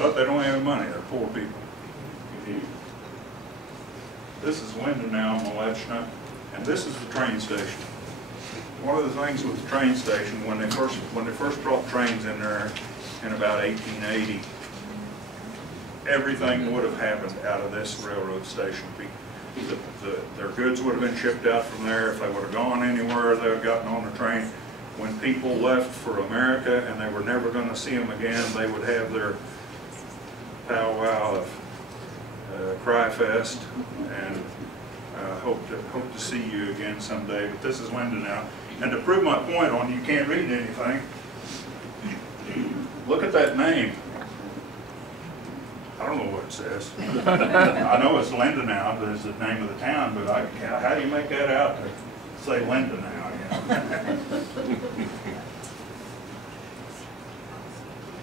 but they don't have any money. They're poor people. This is Lindenau, Malechna, and this is the train station. One of the things with the train station, when they first brought trains in there in about 1880, everything would have happened out of this railroad station. Their goods would have been shipped out from there. If they would have gone anywhere, they would have gotten on the train. When people left for America and they were never going to see them again, they would have their powwow of Cry Fest, and hope to see you again someday. But this is Lindenau, and to prove my point on you can't read anything, look at that name. I don't know what it says. I know it's Lindenau, but it's the name of the town. But how do you make that out to say Lindenau? You know?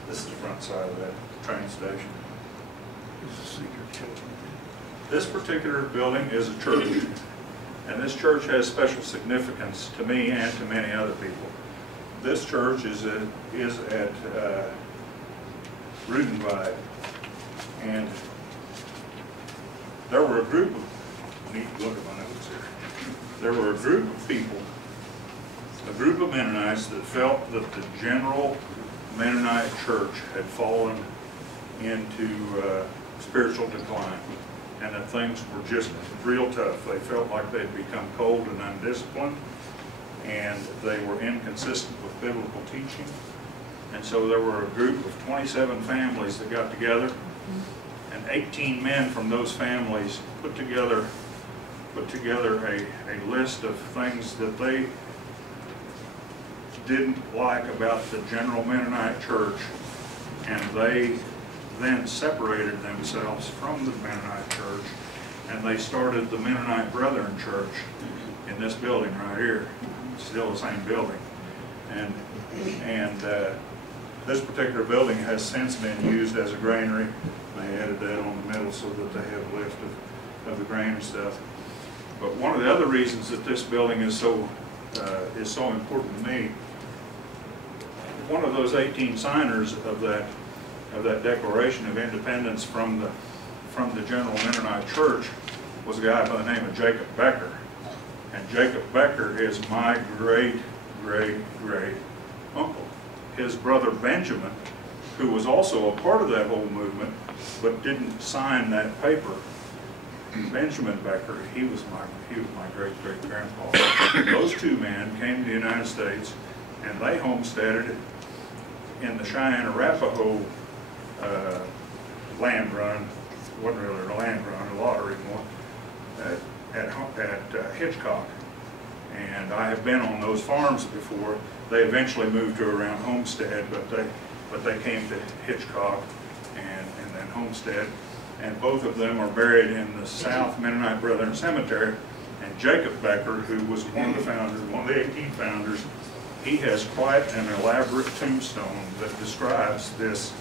This is the front side of that train station. This particular building is a church, and this church has special significance to me and to many other people. This church is at Rudenweid, and there were a group of, I need to look at my notes here. There were a group of people, a group of Mennonites that felt that the general Mennonite church had fallen into spiritual decline, and that things were just real tough. They felt like they'd become cold and undisciplined, and they were inconsistent with biblical teaching. And so there were a group of 27 families that got together, and 18 men from those families put together a list of things that they didn't like about the general Mennonite church, and they then separated themselves from the Mennonite church, and they started the Mennonite Brethren Church in this building right here. It's still the same building, and this particular building has since been used as a granary. They added that on the middle so that they have a lift of the grain and stuff. But one of the other reasons that this building is so important to me, one of those 18 signers of that Declaration of Independence from the General Mennonite Church was a guy by the name of Jacob Becker. And Jacob Becker is my great uncle. His brother Benjamin, who was also a part of that whole movement, but didn't sign that paper, Benjamin Becker, he was my great-great-grandpa. Those two men came to the United States, and they homesteaded in the Cheyenne Arapaho land run. It wasn't really a land run, a lottery more, at Hitchcock. And I have been on those farms before. They eventually moved to around Homestead, but they came to Hitchcock and then Homestead. And both of them are buried in the South Mennonite Brethren Cemetery. And Jacob Becker, who was one of the founders, one of the 18 founders, he has quite an elaborate tombstone that describes this,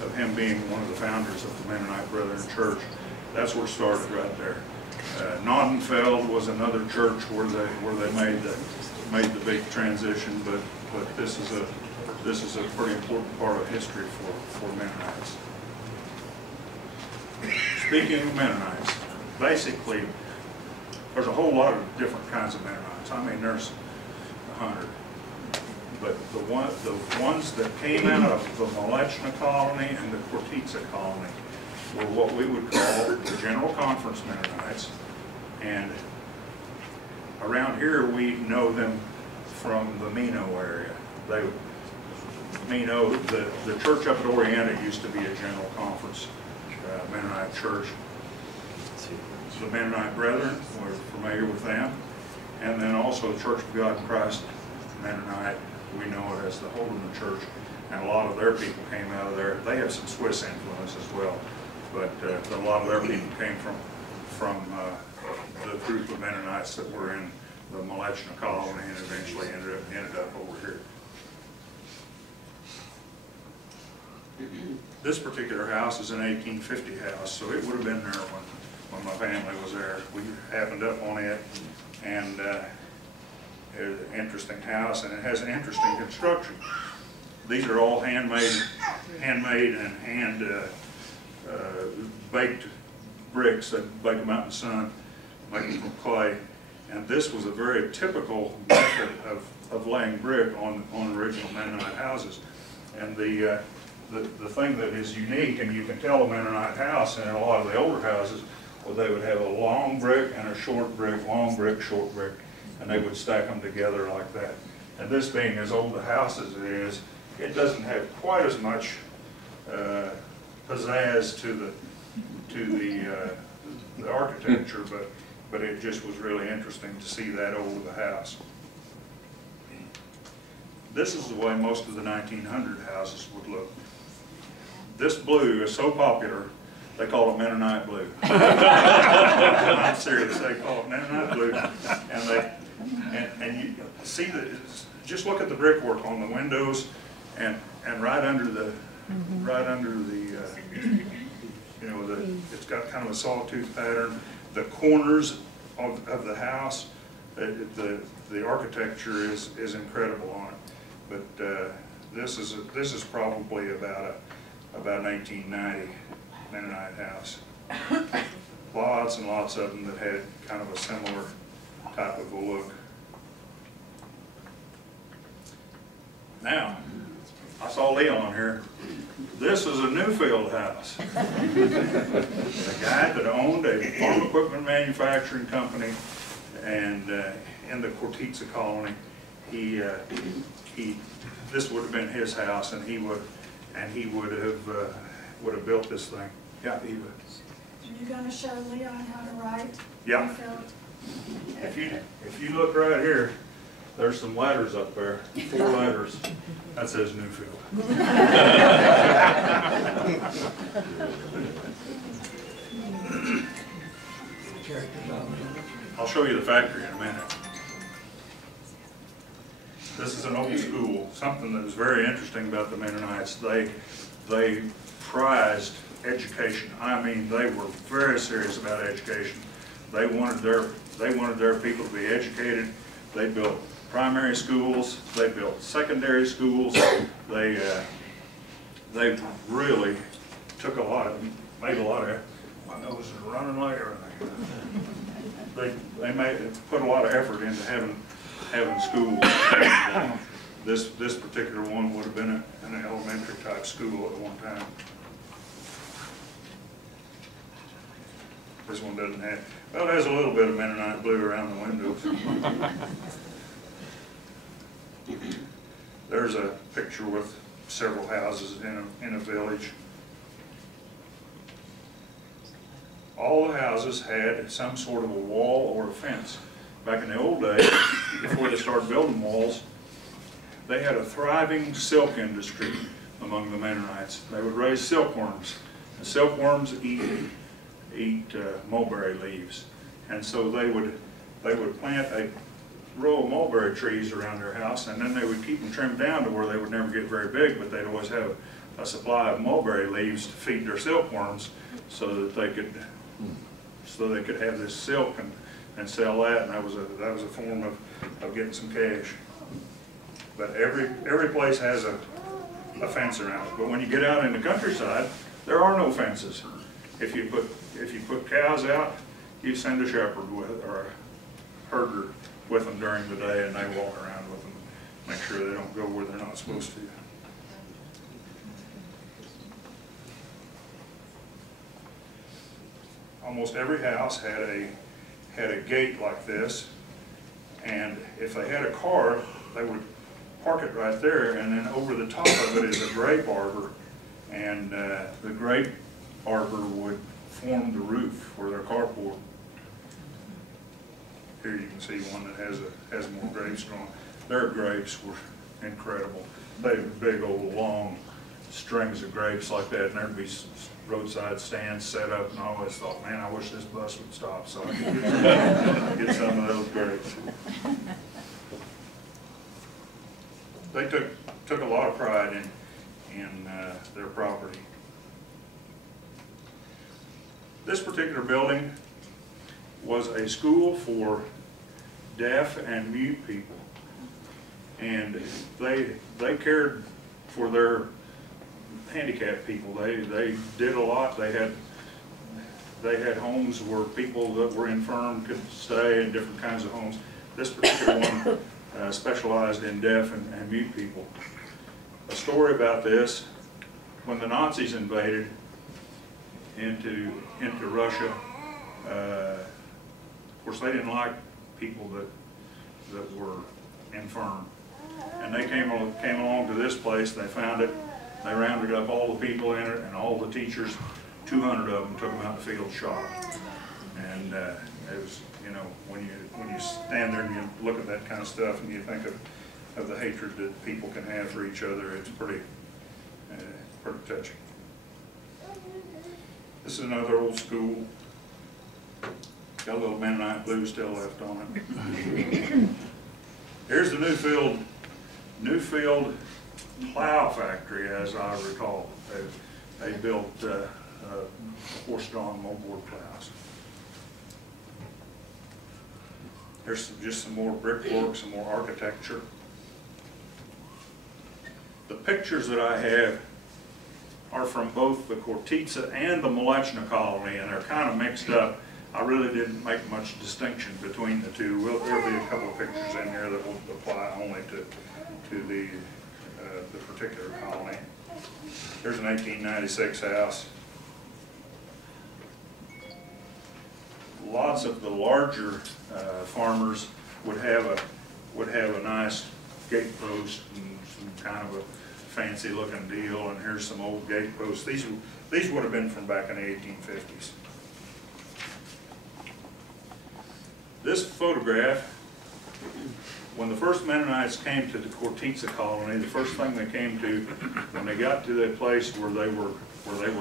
of him being one of the founders of the Mennonite Brethren Church. That's where it started right there. Nordenfeld was another church where they made the big transition, but this is a pretty important part of history for Mennonites. Speaking of Mennonites, basically there's a whole lot of different kinds of Mennonites. I mean, there's 100. But the ones that came out of the Malechna colony and the Cortitza colony were what we would call the General Conference Mennonites. And around here we know them from the Mino area. The church up at Orienta used to be a General Conference Mennonite church. The Mennonite Brethren, we're familiar with them. And then also the Church of God in Christ Mennonite, we know it as the Holden Church, and a lot of their people came out of there. They have some Swiss influence as well, but a lot of their people came from the group of Mennonites that were in the Malechna colony and eventually ended up over here. This particular house is an 1850 house, so it would have been there when my family was there. We happened up on it, and it's an interesting house, and it has an interesting construction. These are all handmade handmade and hand baked bricks that bake them out in the sun, make them from clay. And this was a very typical method of laying brick on original Mennonite houses. And the thing that is unique, and you can tell a Mennonite house and in a lot of the older houses, well, they would have a long brick and a short brick, long brick, short brick, and they would stack them together like that. And this being as old a house as it is, it doesn't have quite as much pizzazz to the architecture, but it just was really interesting to see that old of a house. This is the way most of the 1900 houses would look. This blue is so popular, they call it Mennonite blue. I'm serious, they call it Mennonite blue. And you see that, just look at the brickwork on the windows and right under the, you know, it's got kind of a sawtooth pattern. The corners of the house, the architecture is incredible on it. But this is probably about an 1890 Mennonite house. Lots and lots of them that had kind of a similar type of a look. Now, I saw Leon here. This is a Newfield house. A guy that owned a farm equipment manufacturing company, and in the Cortizza colony, this would have been his house, and he would have built this thing. Yeah, he would. Are you going to show Leon how to write? Yeah. If you look right here, there's some letters up there, 4 letters. That says Newfield. I'll show you the factory in a minute. This is an old school. Something that was very interesting about the Mennonites, they prized education. I mean, they were very serious about education. They wanted their people to be educated. They built primary schools. They built secondary schools. They really took made a lot of. My nose is running like everything. They put a lot of effort into having schools. And, this particular one would have been an elementary type school at one time. This one doesn't have, well, it has a little bit of Mennonite blue around the windows. There's a picture with several houses in a village. All the houses had some sort of a wall or a fence. Back in the old days, before they started building walls, they had a thriving silk industry among the Mennonites. They would raise silkworms, and silkworms eat mulberry leaves, and so they would plant a row of mulberry trees around their house, and then they would keep them trimmed down to where they would never get very big, but they'd always have a supply of mulberry leaves to feed their silkworms, so that they could have this silk and sell that, and that was a form of getting some cash. But every place has a fence around it. But when you get out in the countryside, there are no fences. If you put cows out, you send a shepherd or a herder with them during the day, and they walk around with them, make sure they don't go where they're not supposed to. Almost every house had a gate like this, and if they had a car, they would park it right there, and then over the top of it is a grape arbor, and the grape arbor would form the roof for their carport. Here you can see one that has more grapes growing. Their grapes were incredible. They had big old long strings of grapes like that, and there'd be roadside stands set up, and I always thought, man, I wish this bus would stop so I could get some of those grapes. They took a lot of pride in their property. This particular building was a school for deaf and mute people, and they cared for handicapped people. They did a lot. They had homes where people that were infirm could stay in different kinds of homes. This particular one specialized in deaf and mute people. A story about this: when the Nazis invaded into Russia, of course they didn't like people that were infirm, and they came along to this place. They found it. They rounded up all the people in it and all the teachers. 200 of them took them out in the field, shot them. And it was, you know, when you stand there and you look at that kind of stuff and you think of the hatred that people can have for each other, it's pretty touching. This is another old school. Got a little Mennonite blue still left on it. Here's the Newfield plow factory, as I recall. They built horse-drawn moldboard plows. There's just some more brickwork, some more architecture. The pictures that I have are from both the Cortitza and the Mleczna colony, and they're kind of mixed up. I really didn't make much distinction between the two. There'll be a couple of pictures in here that will apply only to the particular colony. Here's an 1896 house. Lots of the larger farmers would have a nice gate post and some kind of a fancy looking deal. And here's some old gate posts. These would have been from back in the 1850s. This photograph, when the first Mennonites came to the Cortitza colony, the first thing they came to, when they got to the place where they were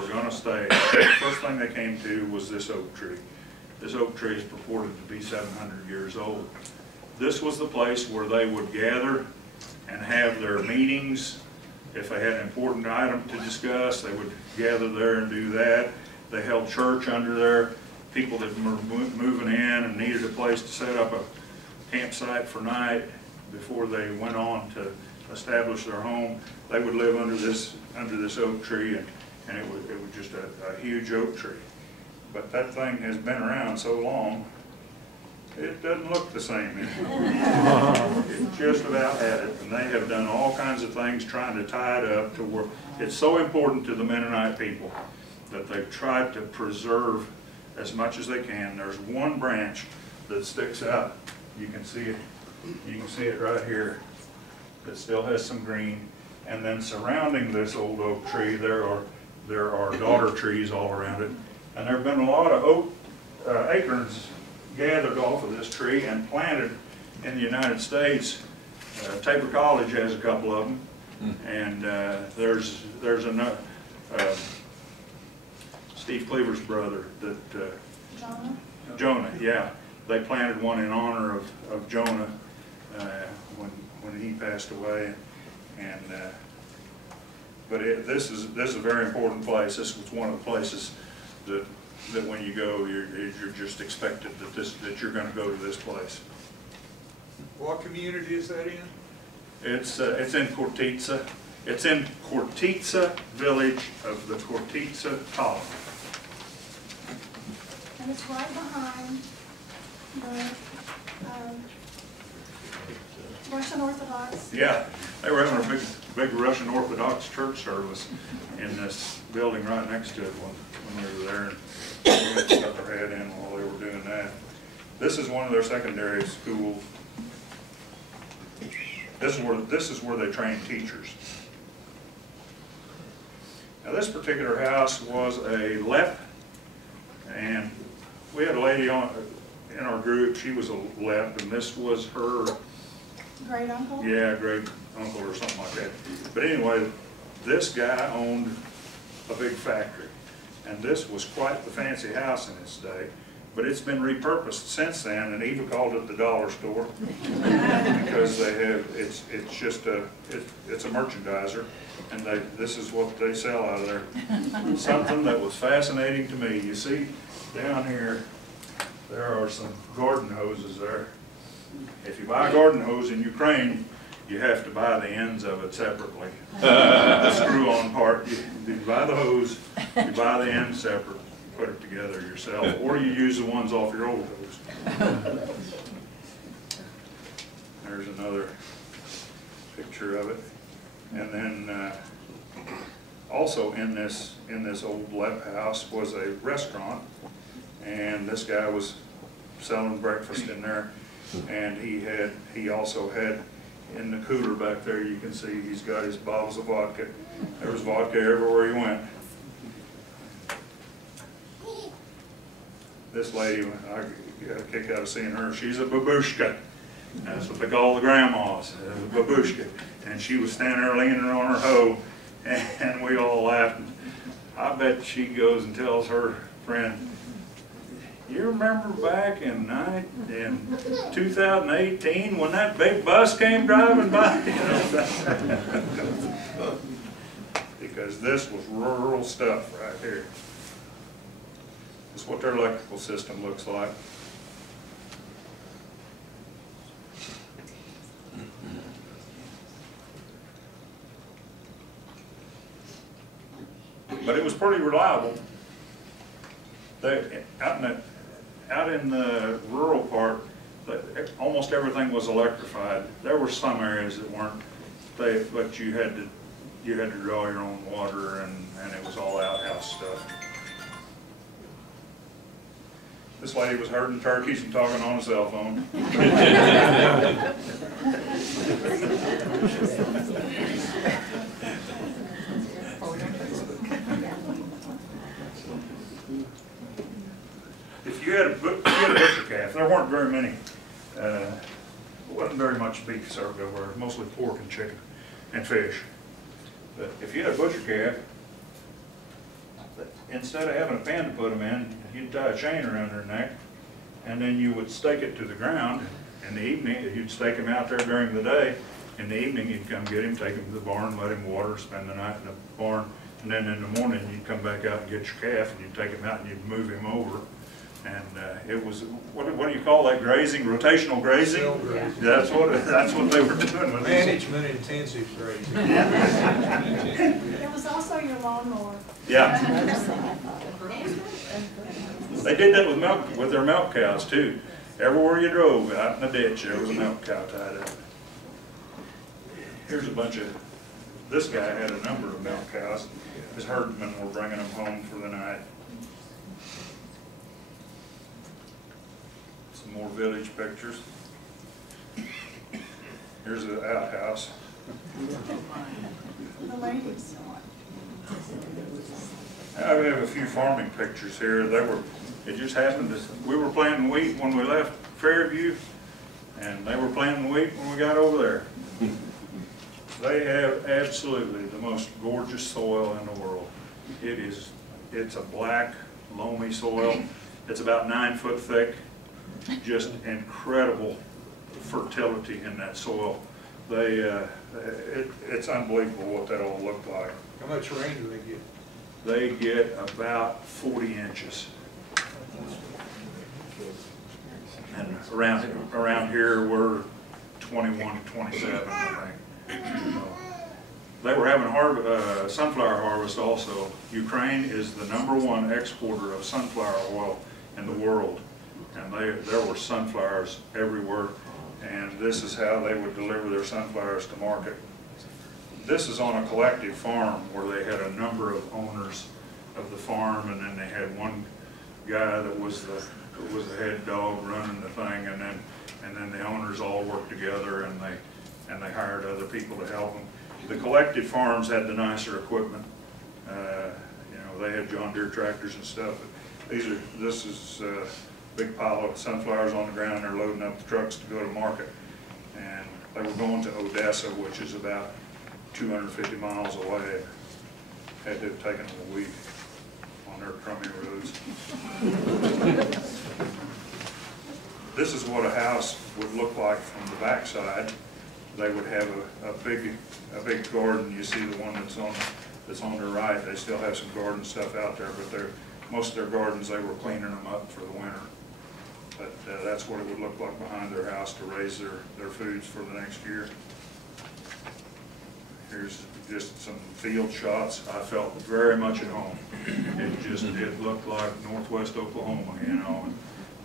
going to stay, the first thing they came to was this oak tree. This oak tree is purported to be 700 years old. This was the place where they would gather and have their meetings. If they had an important item to discuss, they would gather there and do that. They held church under there. People that were moving in and needed a place to set up a campsite for night before they went on to establish their home, they would live under this oak tree, and it was just a huge oak tree. But that thing has been around so long, it doesn't look the same anymore. It just about had it, and they have done all kinds of things trying to tie it up to where it's so important to the Mennonite people that they've tried to preserve as much as they can. There's one branch that sticks out. You can see it. You can see it right here. It still has some green, and then surrounding this old oak tree, there are daughter trees all around it, and there have been a lot of oak acorns gathered off of this tree and planted in the United States. Tabor College has a couple of them, and there's another. Steve Cleaver's brother, Jonah, yeah. They planted one in honor of Jonah when he passed away, and but this is a very important place. This was one of the places that when you go, you're just expected that you're going to go to this place. What community is that in? It's in Cortitza. It's in Cortitza village of the Cortitza colony. And it's right behind the Russian Orthodox. Yeah, they were having a big Russian Orthodox church service in this building right next to it when they were there, and we stuck our head in while they were doing that. This is one of their secondary schools. This is where they train teachers. Now this particular house was a LEP, and we had a lady in our group. She was a LEP, and this was her Great uncle? Yeah, great uncle or something like that. But anyway, this guy owned a big factory, and this was quite the fancy house in its day. But it's been repurposed since then, and Eva called it the dollar store because they have it's a merchandiser, and this is what they sell out of there. Something that was fascinating to me. You see down here, there are some garden hoses there. If you buy a garden hose in Ukraine, you have to buy the ends of it separately. The screw-on part, you buy the hose, you buy the ends separate, put it together yourself, or you use the ones off your old hose. There's another picture of it. And then also in this old house was a restaurant, and this guy was selling breakfast in there, and he also had in the cooler back there, you can see he's got his bottles of vodka. There was vodka everywhere he went. This lady, I got a kick out of seeing her. She's a babushka. That's what they call the grandmas, a babushka. And she was standing there leaning on her hoe, and we all laughed. I bet she goes and tells her friend, "You remember back in 2018 when that big bus came driving by?" Because this was rural stuff right here. This is what their electrical system looks like. But it was pretty reliable. Out in the rural part, almost everything was electrified. There were some areas that weren't, but you had to draw your own water, and it was all outhouse stuff. This lady was herding turkeys and talking on a cell phone. If you had a butcher calf, there weren't very many. There wasn't very much beef served over there, mostly pork and chicken and fish. But if you had a butcher calf, instead of having a pen to put them in, you'd tie a chain around their neck, and then you would stake it to the ground. In the evening, you'd stake him out there during the day. In the evening, you'd come get him, take him to the barn, let him water, spend the night in the barn, and then in the morning, you'd come back out and get your calf, and you'd take him out and you'd move him over. And it was, what do you call that, grazing, rotational grazing? Yeah. That's what they were doing with Management intensive grazing. It was also your lawnmower. Yeah. They did that with their milk cows too. Everywhere you drove, out in the ditch, there was a milk cow tied up. Here's a bunch of, this guy had a number of milk cows. His herdsmen were bringing them home for the night. Some more village pictures. Here's an outhouse. The ladies. I have a few farming pictures here. It just happened that we were planting wheat when we left Fairview, and they were planting wheat when we got over there. They have absolutely the most gorgeous soil in the world. It's a black, loamy soil. It's about 9 foot thick. Just incredible fertility in that soil. It's unbelievable what that all looked like. How much rain do they get? They get about 40 inches. And around here we're 21 to 27, I think. They were having sunflower harvest also. Ukraine is the #1 exporter of sunflower oil in the world. And there were sunflowers everywhere, and this is how they would deliver their sunflowers to market. This is on a collective farm where they had a number of owners of the farm, and then they had one guy that was the head dog running the thing, and then the owners all worked together, and they hired other people to help them. The collective farms had the nicer equipment. They had John Deere tractors and stuff. This is big pile of sunflowers on the ground. They're loading up the trucks to go to market, and they were going to Odessa, which is about 250 miles away. Had to have taken them a week on their crummy roads. This is what a house would look like from the backside. They would have a big garden. You see the one that's on their right. They still have some garden stuff out there, but most of their gardens, they were cleaning them up for the winter. But that's what it would look like behind their house to raise their foods for the next year. Here's just some field shots. I felt very much at home. It looked like northwest Oklahoma, you know,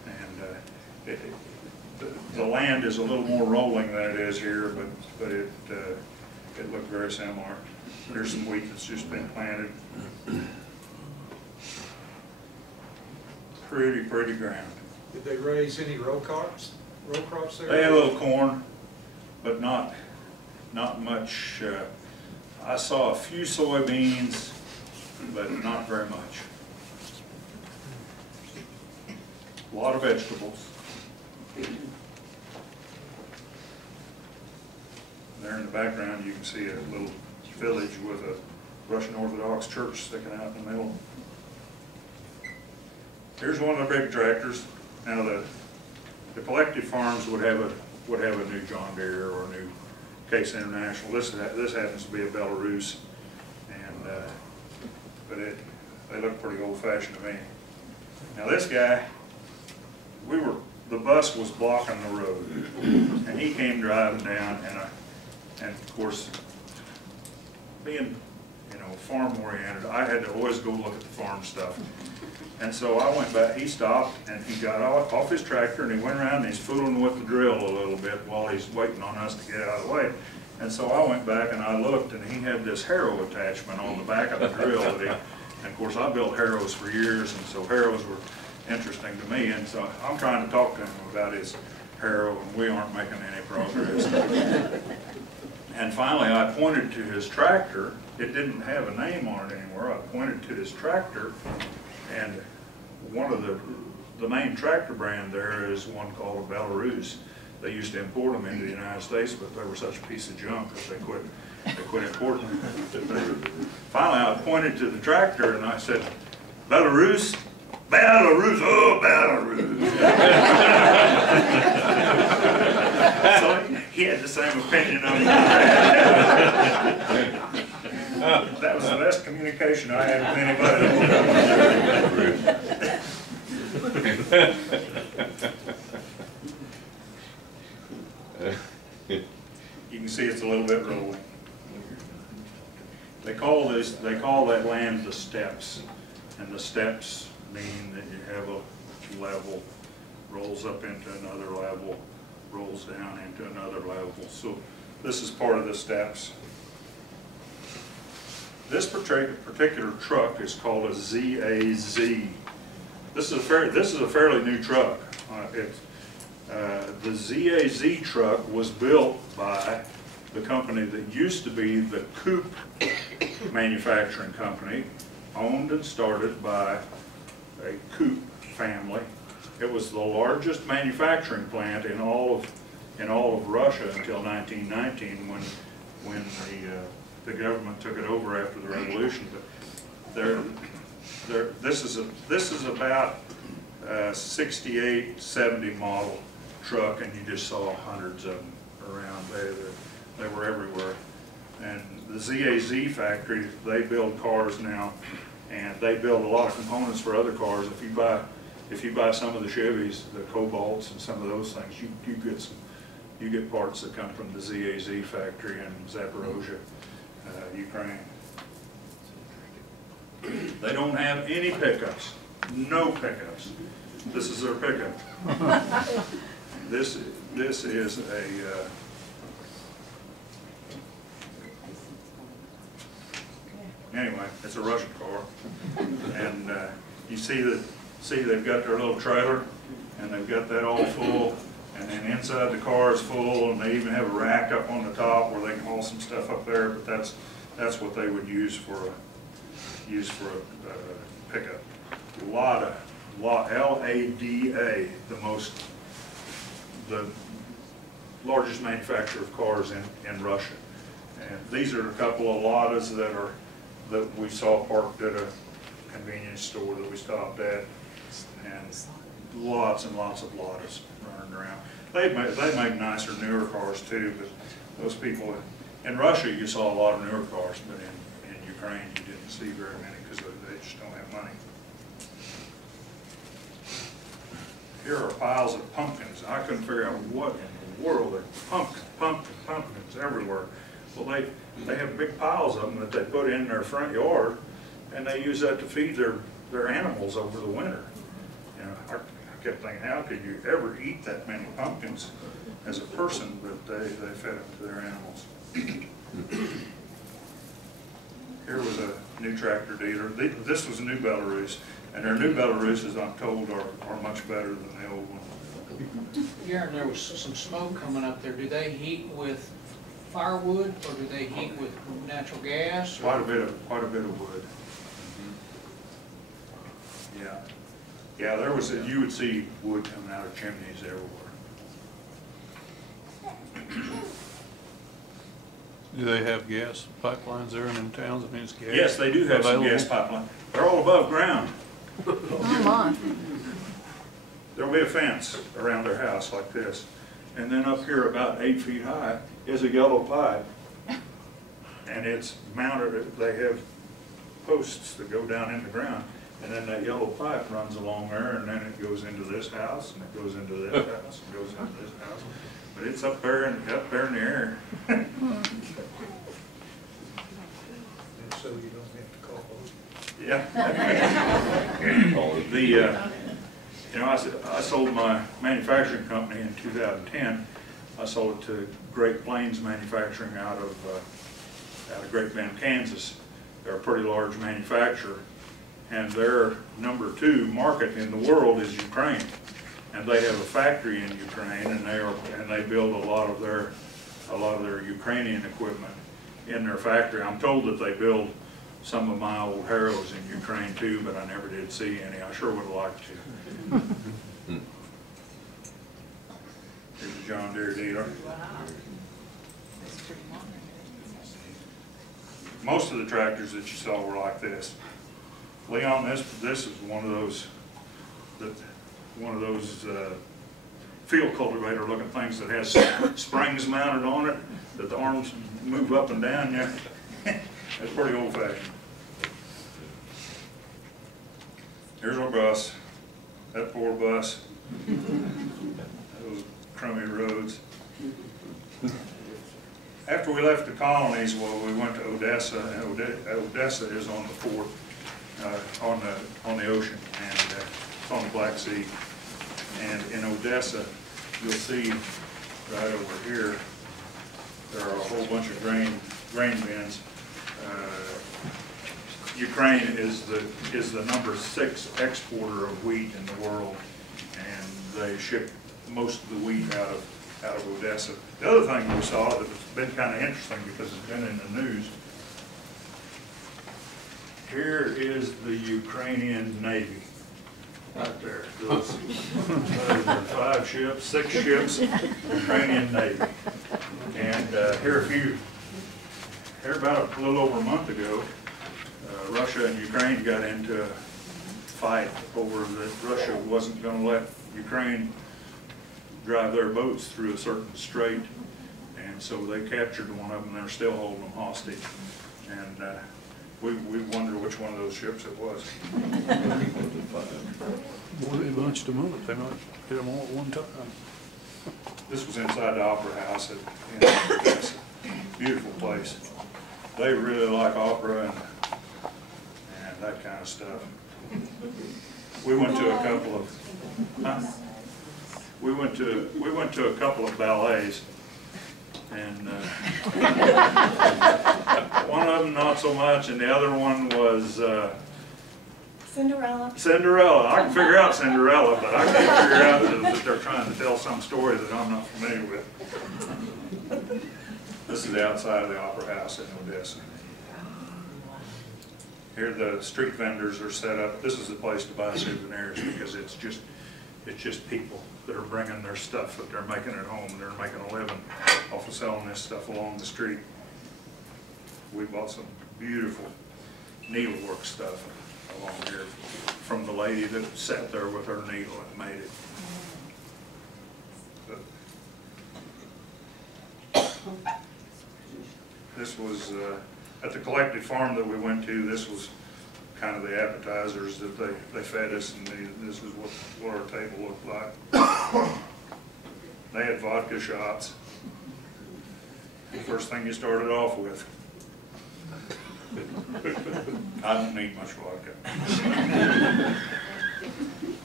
and the land is a little more rolling than it is here, but it looked very similar. There's some wheat that's just been planted. Pretty ground. Did they raise any row crops there? They had a little corn, but not much. I saw a few soybeans, but not very much. A lot of vegetables. There in the background, you can see a little village with a Russian Orthodox church sticking out in the middle. Here's one of the big tractors. Now the collective farms would have a new John Deere or a new Case International. This happens to be a Belarus, and but they look pretty old-fashioned to me. Now this guy, the bus was blocking the road, and he came driving down, and of course, being farm-oriented, I had to always go look at the farm stuff. And so I went back, he stopped, and he got off his tractor, and he went around, and he's fooling with the drill a little bit while he's waiting on us to get out of the way. And so I went back, and I looked, and he had this harrow attachment on the back of the drill. And of course, I built harrows for years, and so harrows were interesting to me. And so I'm trying to talk to him about his harrow, and we aren't making any progress. And finally, I pointed to his tractor. It didn't have a name on it anymore. I pointed to his tractor, and one of the main tractor brand there is one called a Belarus. They used to import them into the United States, but they were such a piece of junk that they quit importing them. Finally, I pointed to the tractor and I said, "Belarus? Belarus, oh, Belarus." So he had the same opinion of me. That was the best communication I had with anybody. You can see it's a little bit rolling. They call that land the steppes, and the steppes mean that you have a level, rolls up into another level, rolls down into another level. So this is part of the steppes. This particular truck is called a ZAZ. This is a fairly new truck. The ZAZ truck was built by the company that used to be the Coupe manufacturing company, owned and started by a Coupe family. It was the largest manufacturing plant in all of Russia until 1919, when the government took it over after the revolution. But this is about a 68, 70 model truck, and you just saw hundreds of them around there. They were everywhere. And the ZAZ factory, they build cars now, and they build a lot of components for other cars. If you buy some of the Chevys, the Cobalts and some of those things, you get parts that come from the ZAZ factory in Zaporozhye, Ukraine. They don't have any pickups, no pickups. This is their pickup. This is a anyway, it's a Russian car, and you see they've got their little trailer, and they've got that all full, and then inside the car is full, and they even have a rack up on the top where they can haul some stuff up there. But that's what they would use for a pickup. LADA, L-A-D-A, the largest manufacturer of cars in Russia. And these are a couple of LADAs that we saw parked at a convenience store that we stopped at, and lots and lots of LADAs running around. They make nicer, newer cars too, but those people in Russia, you saw a lot of newer cars, but in Ukraine you didn't see very many because they just don't have money. Here are piles of pumpkins. I couldn't figure out what in the world are pumpkins everywhere. Well, they have big piles of them that they put in their front yard, and they use that to feed their animals over the winter. You know, I kept thinking, how could you ever eat that many pumpkins as a person? But they fed it to their animals. Here was a new tractor dealer. This was a new Belarus, and their new Belaruses, I'm told, are much better than the old one. Garen, there was some smoke coming up there. Do they heat with firewood, or do they heat with natural gas? Quite a bit of wood. Yeah, yeah. You would see wood coming out of chimneys everywhere. Do they have gas pipelines there in them towns? I mean, it's gas. Yes, they do have some gas pipeline. They're all above ground. Oh, my. There'll be a fence around their house like this. And then up here about 8 feet high is a yellow pipe. And it's mounted, they have posts that go down in the ground. And then that yellow pipe runs along there, and then it goes into this house, and it goes into this house, and goes into this house. But it's up there in the air. And so you don't have to call those. Yeah. You know, I sold my manufacturing company in 2010. I sold it to Great Plains Manufacturing out of Great Bend, Kansas. They're a pretty large manufacturer, and their #2 market in the world is Ukraine. And they have a factory in Ukraine, and they build a lot of their Ukrainian equipment in their factory. I'm told that they build some of my old Harrows in Ukraine too, but I never did see any. I sure would have liked to. Here's a John Deere dealer. Most of the tractors that you saw were like this. Leon, this is one of those field cultivator looking things that has springs mounted on it, that the arms move up and down. Yeah, that's pretty old fashioned. Here's our bus. That poor bus. Those crummy roads. After we left the colonies, well, we went to Odessa, and Odessa is on the port, on the ocean, and it's on the Black Sea. And in Odessa, you'll see right over here, there are a whole bunch of grain bins. Ukraine is the #6 exporter of wheat in the world, and they ship most of the wheat out of Odessa. The other thing we saw that has been kind of interesting because it's been in the news. Here is the Ukrainian Navy, right there. Those 5 ships, 6 ships, Ukrainian Navy. And here about a little over a month ago, Russia and Ukraine got into a fight over that Russia wasn't going to let Ukraine drive their boats through a certain strait, and so they captured one of them, and they're still holding them hostage. And we wonder which one of those ships it was. Boy, they bunched them up. They might get them all at one time. This was inside the Opera House in Odessa. Beautiful place. They really like opera and that kind of stuff. We went to a couple of we went to a couple of ballets, and one of them not so much, and the other one was Cinderella. Cinderella. I can figure out Cinderella, but I can't figure out that they're trying to tell some story that I'm not familiar with. This is the outside of the Opera House in Odessa. Here the street vendors are set up. This is the place to buy souvenirs because it's just people that are bringing their stuff that they're making at home. They're making a living off of selling this stuff along the street. We bought some beautiful needlework stuff along here from the lady that sat there with her needle and made it. This was at the collective farm that we went to. This was kind of the appetizers that they fed us, and this is what our table looked like. They had vodka shots, the first thing you started off with. I don't need much vodka.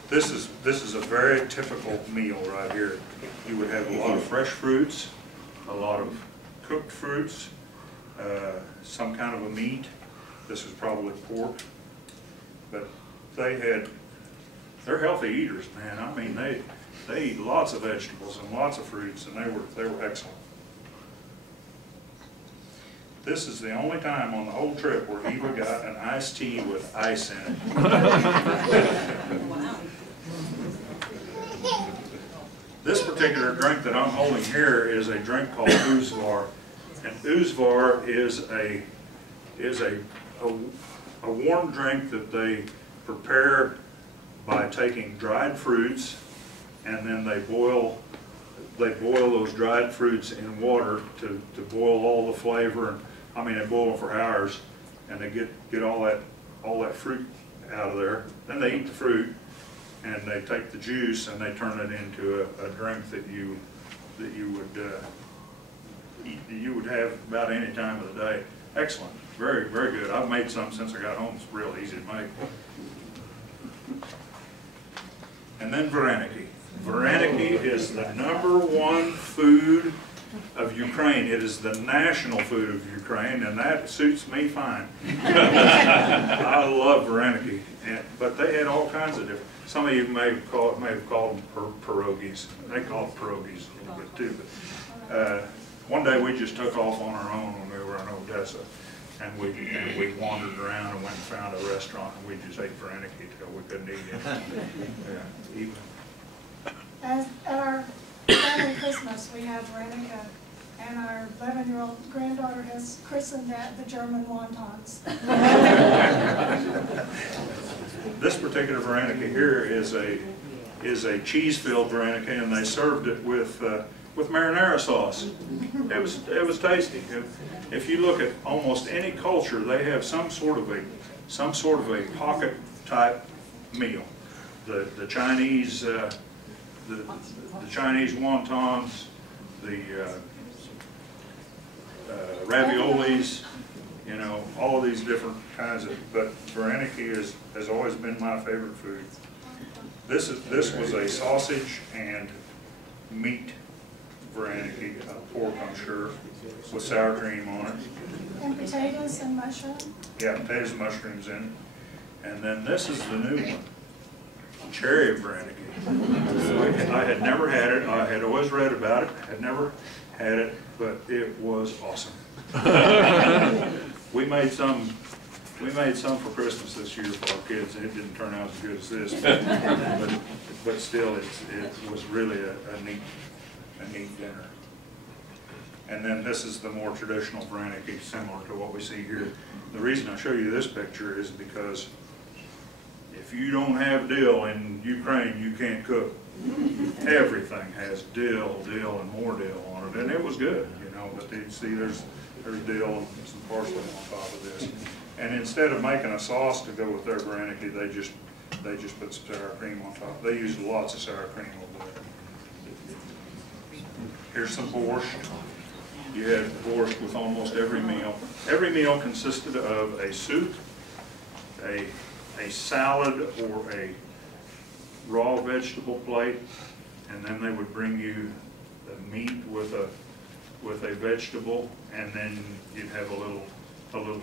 This is a very typical meal right here. You would have a lot of fresh fruits, a lot of cooked fruits, some kind of a meat. This was probably pork, but they're healthy eaters, man. I mean, they eat lots of vegetables and lots of fruits, and they were excellent. This is the only time on the whole trip where Eva got an iced tea with ice in it. This particular drink that I'm holding here is a drink called oozvar, and oozvar is a warm drink that they prepare by taking dried fruits, and then they boil those dried fruits in water to boil all the flavor. And I mean, they boil them for hours, and they get all that fruit out of there. Then they eat the fruit, and they take the juice and they turn it into a drink that you would have about any time of the day. Excellent, very, very good. I've made some since I got home. It's real easy to make. And then vareniki. Vareniki is the #1 food of Ukraine. It is the national food of Ukraine, and that suits me fine. I love vareniki, but they had all kinds of different. Some of you may have called them pierogies. They call it pierogies a little bit too. But one day we just took off on our own when we were in Odessa, and we wandered around and went and found a restaurant, and we just ate vareniki till we couldn't eat it. Yeah, even. At our family Christmas, we have Veronica, and our 11-year-old granddaughter has christened that the German wontons. This particular vareniki here is a cheese-filled vareniki, and they served it with marinara sauce. It was tasty. If you look at almost any culture, they have some sort of a pocket type meal. The Chinese. The Chinese wontons, the raviolis, you know, all of these different kinds of, but vareniki has always been my favorite food. This was a sausage and meat vareniki, pork I'm sure, with sour cream on it. And potatoes and mushrooms. Yeah, potatoes and mushrooms in it. And then this is the new one, cherry vareniki. I had never had it. I had always read about it. Had never had it, but it was awesome. We made some for Christmas this year for our kids, and it didn't turn out as good as this. But still, it was really a neat dinner. And then this is the more traditional vareniki, similar to what we see here. The reason I show you this picture is because if you don't have dill in Ukraine, you can't cook. Everything has dill and more dill on it, and it was good, you know. But you see, there's dill and some parsley on top of this. And instead of making a sauce to go with their vareniki, they just put some sour cream on top. They use lots of sour cream over there. Here's some borscht. You had borscht with almost every meal. Every meal consisted of a soup, a salad, or a raw vegetable plate, and then they would bring you the meat with a vegetable, and then you'd have a little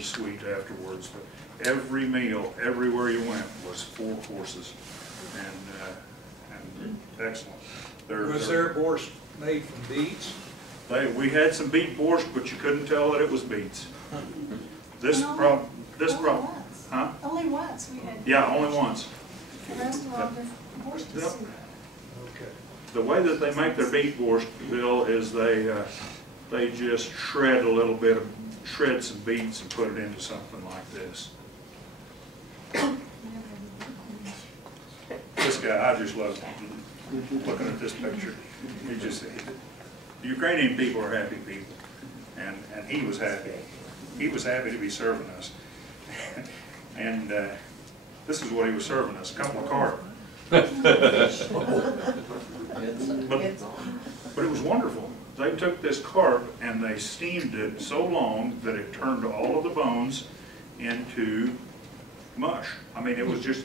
sweet afterwards. But every meal, everywhere you went, was 4 courses, and excellent. Was their borscht made from beets? We had some beet borscht, but you couldn't tell that it was beets. Huh? Only once we had. Yeah, only once. The rest of all different borscht Yep. soup. Okay. The way that they make their beet borscht, Bill, is they just shred some beets and put it into something like this. This guy, I just love looking at this picture. The Ukrainian people are happy people, and he was happy. He was happy to be serving us. And this is what he was serving us, a couple of carp. But it was wonderful. they took this carp and they steamed it so long that it turned all of the bones into mush. I mean, it was just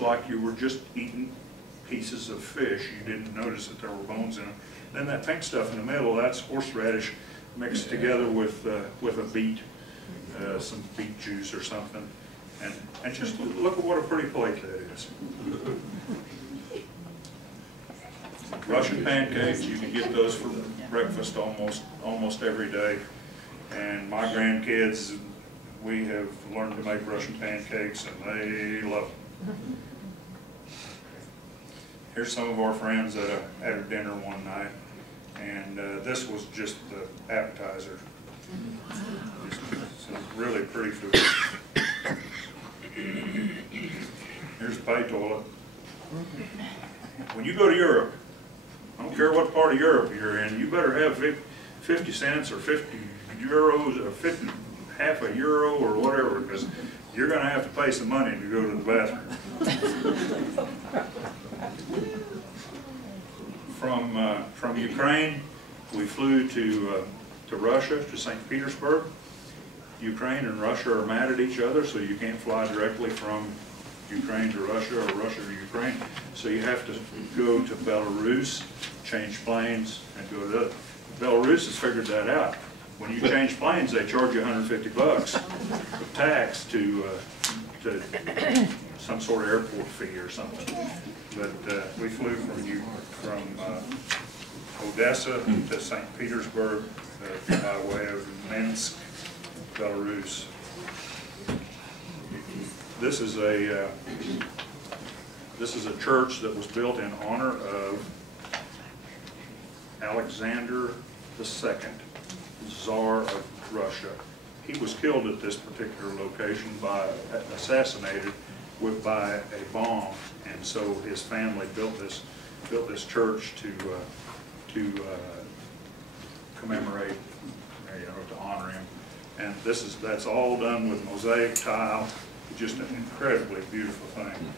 like you were just eating pieces of fish. You didn't notice that there were bones in them. Then that pink stuff in the middle, that's horseradish mixed together with a beet, some beet juice or something. And just look at what a pretty plate that is. Russian pancakes, you can get those for breakfast almost every day. And my grandkids, we have learned to make Russian pancakes and they love them. Here's some of our friends at a dinner one night, and this was just the appetizer. Some really pretty food. Here's the pay toilet. When you go to Europe, I don't care what part of Europe you're in, you better have 50 cents or 50 euros or 50, half a euro or whatever, because you're going to have to pay some money to go to the bathroom. From Ukraine, we flew to Russia, to St. Petersburg. Ukraine and Russia are mad at each other, so you can't fly directly from Ukraine to Russia or Russia to Ukraine. So you have to go to Belarus, change planes, and go to Belarus has figured that out. When you change planes, they charge you $150 of tax to some sort of airport fee or something. But we flew from Odessa to St. Petersburg by way of Minsk, Belarus. This is a church that was built in honor of Alexander II, Tsar of Russia. He was killed at this particular location assassinated by a bomb, and so his family built this church to commemorate, to honor him. And that's all done with mosaic tile. Just an incredibly beautiful thing.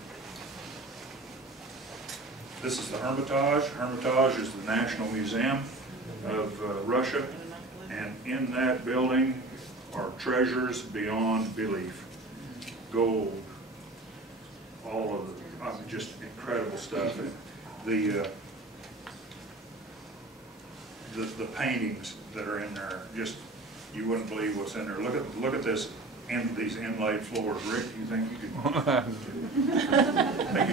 This is the Hermitage. Hermitage is the National Museum of Russia, and in that building are treasures beyond belief. Gold, all of the, just incredible stuff. The paintings that are in there, just you wouldn't believe what's in there. Look at this. These inlaid floors. Rick, you think you could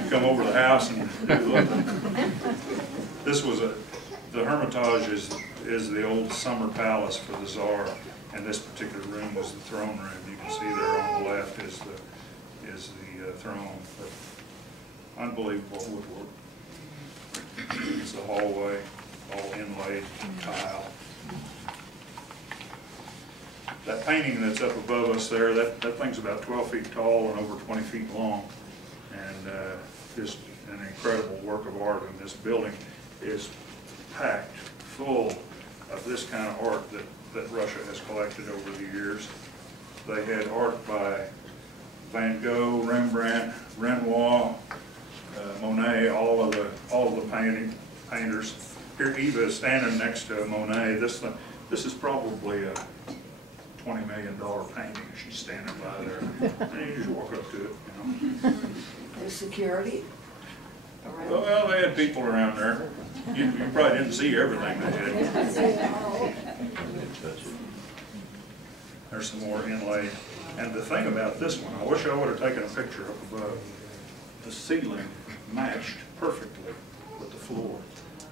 come over to the house and do this? The Hermitage is the old summer palace for the Tsar, and this particular room was the throne room. You can see there on the left is the throne. But unbelievable woodwork. It's the hallway, all inlaid tile. That painting that's up above us there, that thing's about 12 feet tall and over 20 feet long, and just an incredible work of art. And this building is packed full of this kind of art that Russia has collected over the years. They had art by Van Gogh, Rembrandt, Renoir, Monet, all of the painters. Here Eva is standing next to Monet. This is probably a $20 million painting. She's standing by there, and you just walk up to it. There's security around. Well, they had people around there. You probably didn't see everything they had. There's some more inlay. And the thing about this one, I wish I would have taken a picture up above. The ceiling matched perfectly with the floor.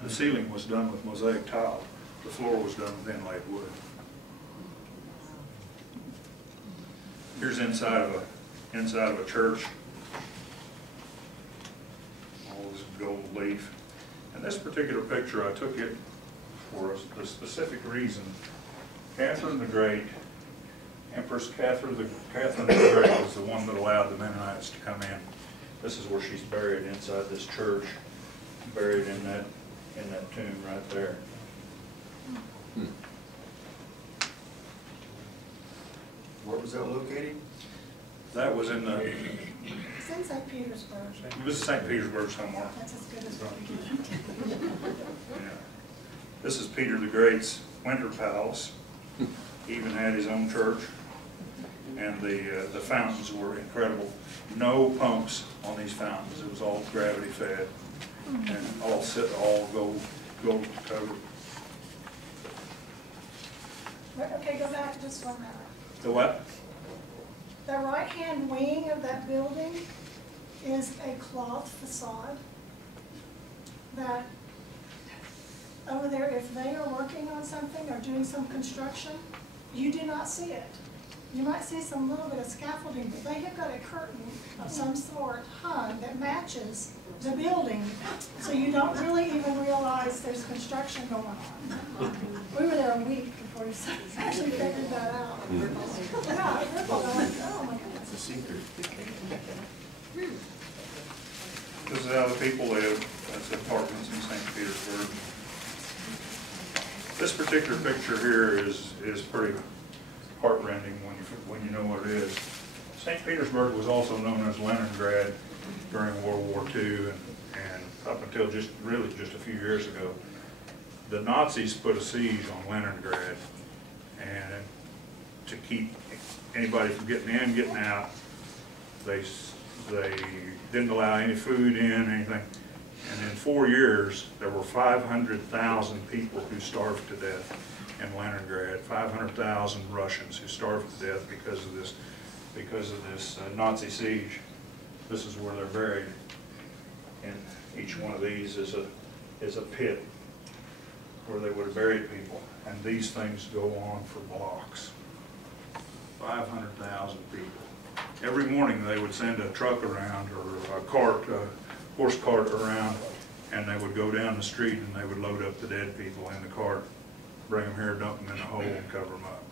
The ceiling was done with mosaic tile. The floor was done with inlaid wood. Here's inside of a church. All this gold leaf. And this particular picture, I took it for a specific reason. Catherine the Great, Empress Catherine the Great was the one that allowed the Mennonites to come in. This is where she's buried inside this church, buried in that tomb right there. Where was that located? That was in the, It's in St. Petersburg. it was St. Petersburg somewhere. That's as good as we can get. Yeah. This is Peter the Great's winter palace. He even had his own church. And the fountains were incredible. No pumps on these fountains. It was all gravity fed and all gold covered. Okay, go back just 1 minute. The what? The right-hand wing of that building is a cloth facade that over there, if they are working on something or doing some construction, you do not see it. You might see some little bit of scaffolding, but they have got a curtain of some sort hung that matches the building, so you don't really even realize there's construction going on. We were there a week before we actually figured that out. Yeah, we're like, oh my goodness. It's a secret. This is how the people live. That's apartments in St. Petersburg. This particular picture here is pretty heartrending when you know what it is. St. Petersburg was also known as Leningrad during World War II, and up until just a few years ago, the Nazis put a siege on Leningrad, and to keep anybody from getting in, getting out, they didn't allow any food in, anything. And in 4 years, there were 500,000 people who starved to death in Leningrad. 500,000 Russians who starved to death because of this Nazi siege. This is where they're buried, and each one of these is a pit where they would have buried people. And these things go on for blocks. 500,000 people. Every morning they would send a truck around, or a cart, horse cart around, and they would go down the street and they would load up the dead people in the cart, bring them here, dump them in a hole, and cover them up.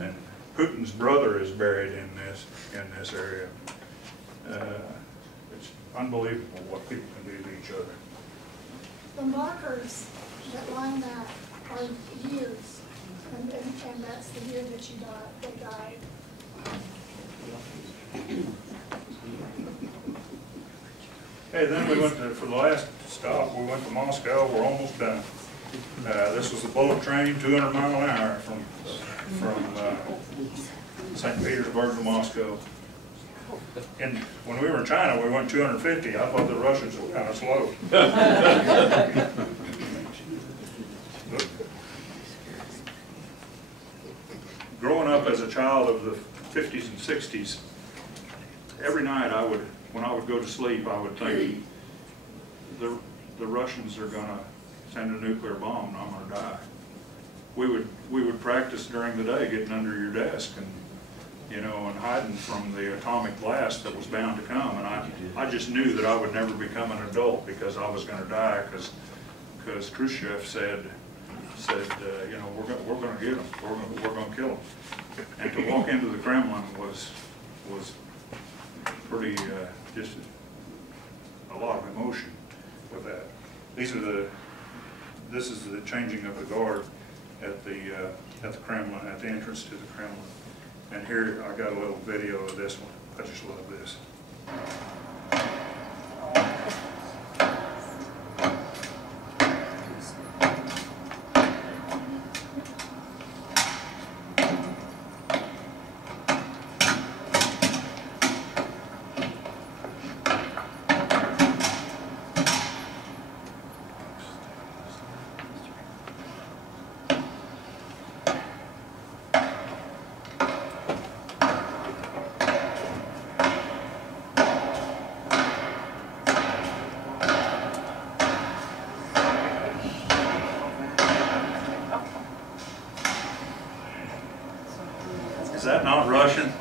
And Putin's brother is buried in this area. It's unbelievable what people can do to each other. The markers that line that are years, and that's the year that they died. Hey, then we went to, for the last stop, we went to Moscow. We're almost done. This was the bullet train, 200 mile an hour from St. Petersburg to Moscow. And when we were in China, we went 250. I thought the Russians were kind of slow. Growing up as a child of the 50s and 60s, every night when I would go to sleep, I would think, the Russians are going to send a nuclear bomb and I'm going to die. We would practice during the day, getting under your desk and hiding from the atomic blast that was bound to come. And I just knew that I would never become an adult because I was going to die, because Khrushchev said we're going to get them, we're going to kill them. And to walk into the Kremlin was pretty just a lot of emotion with that. This is the changing of the guard at the Kremlin, at the entrance to the Kremlin. And here I got a little video of this one. I just love this. Is that not Russian?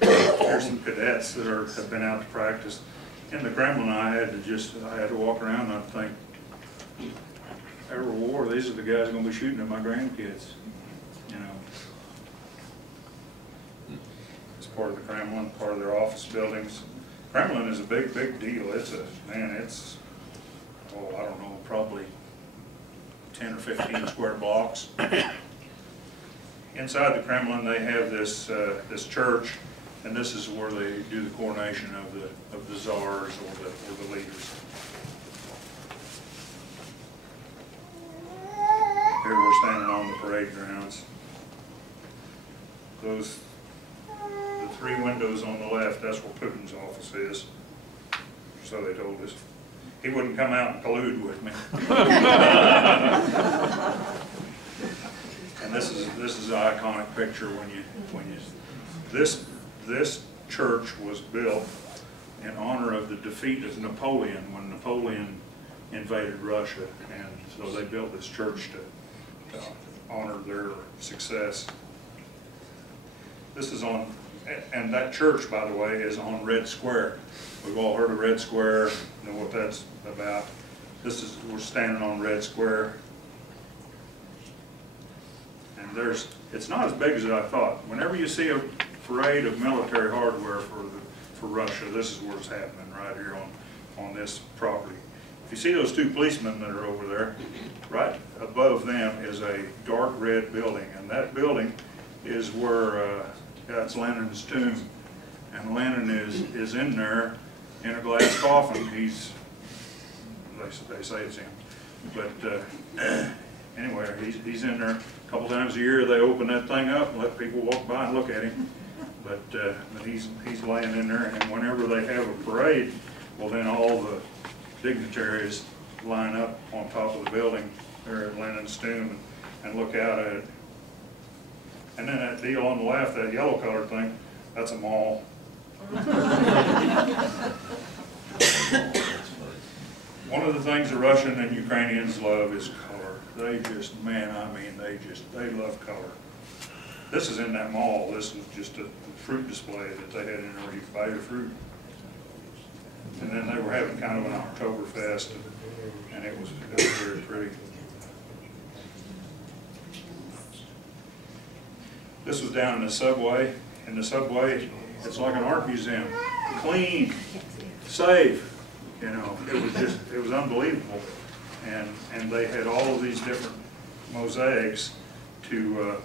There's some cadets that have been out to practice. In the Kremlin, I had to walk around and I'd think, every war, these are the guys going to be shooting at my grandkids. It's part of the Kremlin, part of their office buildings. Kremlin is a big deal. It's I don't know, probably 10 or 15 square blocks. Inside the Kremlin, they have this church And this is where they do the coronation of the czars or the leaders. Here we're standing on the parade grounds. Those, the three windows on the left, that's where Putin's office is. So they told us. He wouldn't come out and collude with me. And this is an iconic picture this church was built in honor of the defeat of Napoleon when Napoleon invaded Russia, and so they built this church to honor their success. This is on, and that church, by the way, is on Red Square. We've all heard of Red Square, know what that's about. We're standing on Red Square. And it's not as big as I thought. Whenever you see a parade of military hardware for Russia, this is where it's happening, right here on this property. If you see those two policemen that are over there, right above them is a dark red building, and that building is where that's Lenin's tomb, and Lenin is in there in a glass coffin. They say it's him, but anyway, he's in there a couple times a year. They open that thing up and let people walk by and look at him, but he's laying in there. And whenever they have a parade, well, then all the dignitaries line up on top of the building there at Lenin's tomb and look out at it. And then that deal on the left, that yellow colored thing, that's a mall. One of the things the Russian and Ukrainians love is color. They just, man, I mean, they love color. This is in that mall. This was just a fruit display that they had in there where you could buy your fruit. And then they were having kind of an Oktoberfest, and it was very pretty. This was down in the subway. In the subway, it's like an art museum. Clean, safe, you know, it was unbelievable. And they had all of these different mosaics to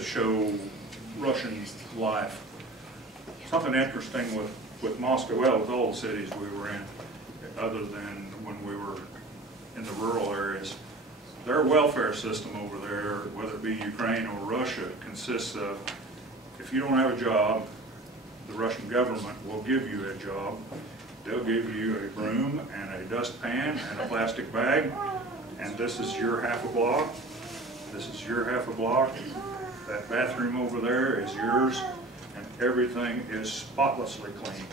show Russian life. Something interesting with Moscow, well, with all the cities we were in, other than when we were in the rural areas, their welfare system over there, whether it be Ukraine or Russia, consists of, if you don't have a job, the Russian government will give you a job. They'll give you a broom and a dustpan and a plastic bag, and this is your half a block. This is your half a block. That bathroom over there is yours, and everything is spotlessly clean.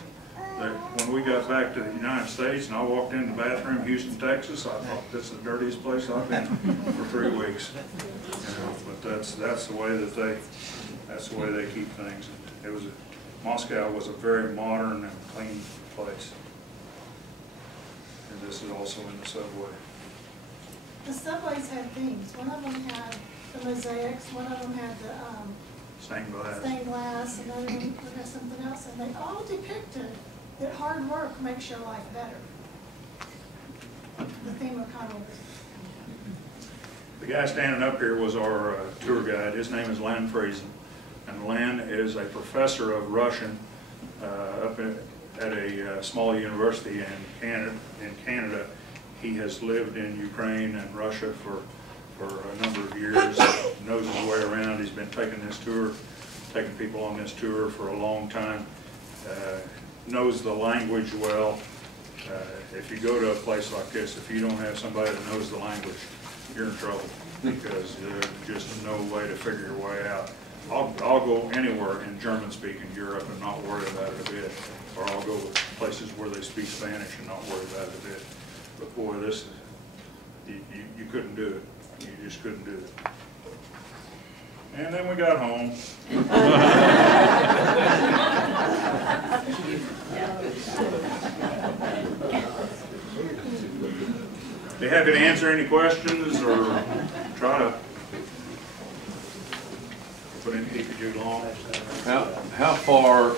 When we got back to the United States and I walked in the bathroom, Houston, Texas, I thought this is the dirtiest place I've been for 3 weeks. You know, but that's the way they keep things. Moscow was a very modern and clean place. And this is also in the subway. The subways had themes. One of them had the mosaics, one of them had the Stained glass, another one had something else, and they all depicted that hard work makes your life better. The theme of Conway. The guy standing up here was our tour guide. His name is Len Friesen. And Len is a professor of Russian up at a small university in Canada. He has lived in Ukraine and Russia for a number of years, knows his way around. He's been taking people on this tour for a long time, knows the language well. If you go to a place like this, if you don't have somebody that knows the language, you're in trouble, because there's just no way to figure your way out. I'll go anywhere in German-speaking Europe and not worry about it a bit, or I'll go with places where they speak Spanish and not worry about it a bit. But boy, this is, you couldn't do it. You just couldn't do it. And then we got home. Be happy to answer any questions or try to put in keep it too long. How far,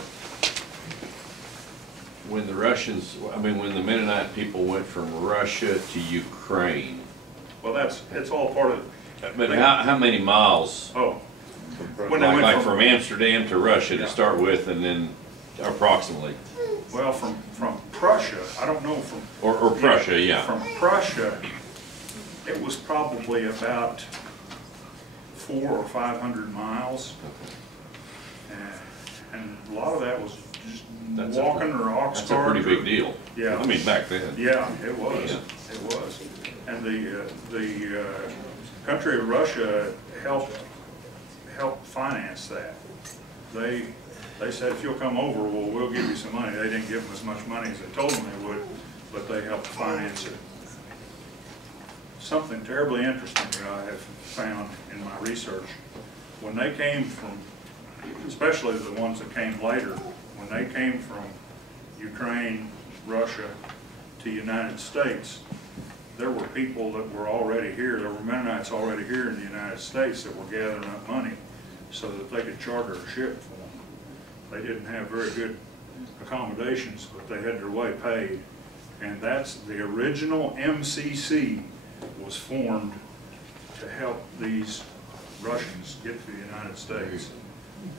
when the when the Mennonite people went from Russia to Ukraine? Well, it's all part of. But how many miles? Oh, When they went Like from- from Amsterdam to Russia Yeah. to start with, and then approximately, Well, from Prussia, I don't know from. or Prussia, yeah. From Prussia, it was probably about 400 or 500 miles. And a lot of that was just That's a- walking or ox That's a cart. pretty big deal. Yeah. I mean, back then. Yeah, it was, Yeah. it was. And the country of Russia helped finance that. They said, if you'll come over, well, we'll give you some money. They didn't give them as much money as they told them they would, but they helped finance it. Something terribly interesting that I have found in my research, when they came from, especially the ones that came later, when they came from Ukraine, Russia to the United States, there were people that were already here, there were Mennonites already here in the United States that were gathering up money so that they could charter a ship for them. They didn't have very good accommodations, but they had their way paid. And that's the original MCC was formed to help these Russians get to the United States.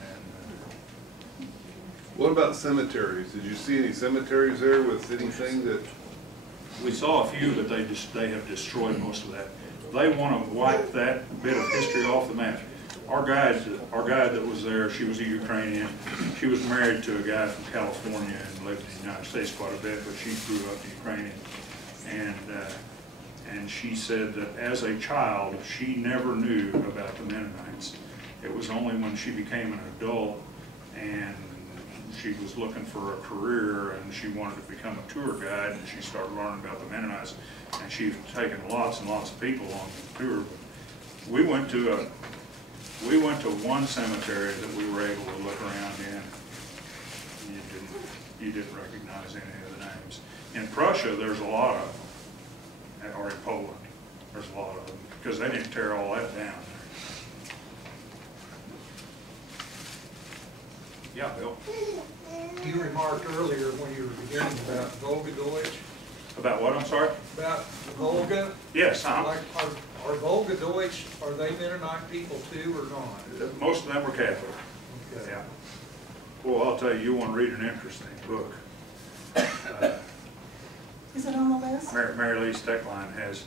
And, What about cemeteries? Did you see any cemeteries there with anything that, we saw a few, but they have destroyed most of that. They want to wipe that bit of history off the map. Our guide that was there, she was a Ukrainian. She was married to a guy from California and lived in the United States quite a bit, but she grew up Ukrainian. And she said that as a child, she never knew about the Mennonites. It was only when she became an adult and she was looking for a career and she wanted to become a tour guide, and she started learning about the Mennonites, and she's taken lots and lots of people on the tour. We went to one cemetery that we were able to look around in. You didn't recognize any of the names. In Prussia, there's a lot of them, or in Poland, there's a lot of them, because they didn't tear all that down. Yeah, Bill. You remarked earlier when you were beginning about Volga Deutsch, About what, I'm sorry? about Volga. Yes, Like, are Volga Deutsch, are they Mennonite people too or not? most of them were Catholic. Okay. Yeah. Well, I'll tell you, you want to read an interesting book. Is it on the list? Mary Lee Steckline has